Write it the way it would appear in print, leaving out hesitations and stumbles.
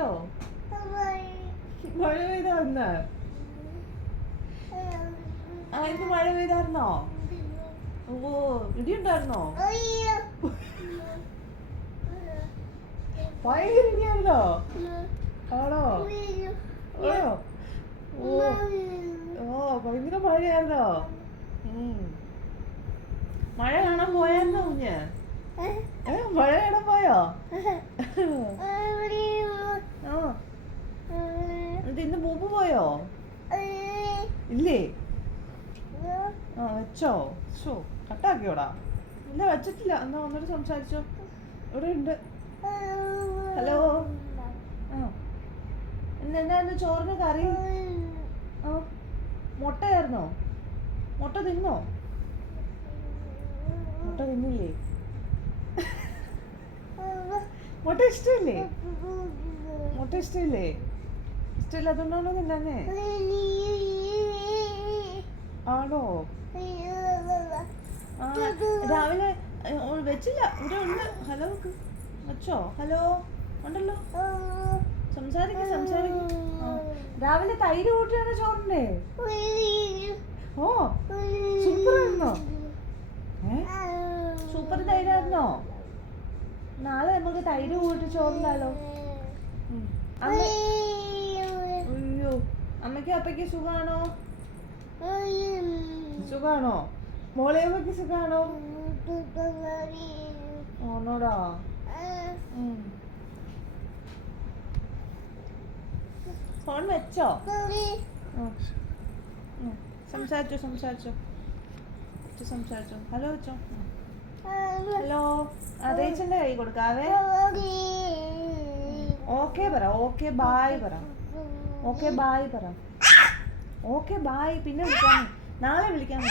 മഴയുണ്ടോ? മഴ പെയ്താ? ആ ഇന്ന് മഴ പെയ്തായിരുന്നോ? ഓ ഇടിയുണ്ടായിരുന്നോ? ഭയങ്കര ഇടിയായിരുന്നോ? ആണോ? ആണോ? ഓ ഓ ഭയങ്കര മഴയായിരുന്നോ? മഴ കാണാൻ പോയായിരുന്നോ കുഞ്ഞ്? മഴ കാണാൻ പോയോ? ആ എന്നിട്ട് ഇന്ന് മൂപ്പ് പോയോ? ഇല്ലേ? ആ വെച്ചോ? ഷോ കട്ടാക്കിയോടാ? ഇല്ല വെച്ചിട്ടില്ല. എന്നാ ഒന്നോട് സംസാരിച്ചോ. ഇവിടെ ഉണ്ട്. ഹലോ. ആ ഇന്നെന്തായിരുന്നു ചോറിന് കറി? ആ മുട്ടയായിരുന്നോ? മുട്ട തിന്നോ? മുട്ട തിന്നില്ലേ? മുട്ട ഇഷ്ടമില്ലേ? മുട്ട ഇഷ്ടമില്ലേ? ഇഷ്ടമില്ലാത്തോണ്ടാണോ തിന്നാഞ്ഞേ? ആണോ? ആ രാവിലെ വെച്ചില്ല. ഇവിടെ ഉണ്ട്. ഹലോ വെച്ചോ? ഹലോ ഉണ്ടല്ലോ. സംസാരിക്കും. രാവിലെ തൈര് കൂട്ടിയാണ് ചോറിന്റെ. ഓ സൂപ്പർ ആയിരുന്നോ? സൂപ്പർ തൈരായിരുന്നോ? നാളെ നമുക്ക് തൈര് കൂട്ടി ചോറിനാലോ? അയ്യോ അമ്മയ്ക്കും അപ്പയ്ക്ക് സുഖാണോ? സുഖാണോ? മോളെ അമ്മയ്ക്ക് സുഖാണോ? ഓണോടാ. ഫോൺ വെച്ചോ? സംസാരിച്ചോ. ഹലോ വെച്ചോ. ഹലോ അതേച്ചന്റെ കൈ കൊടുക്കാവേ. ഓക്കെ പറ. ഓക്കെ ബായ് പറ. Okay bye. പിന്നെ വിളിക്കാം. നാളെ വിളിക്കാം.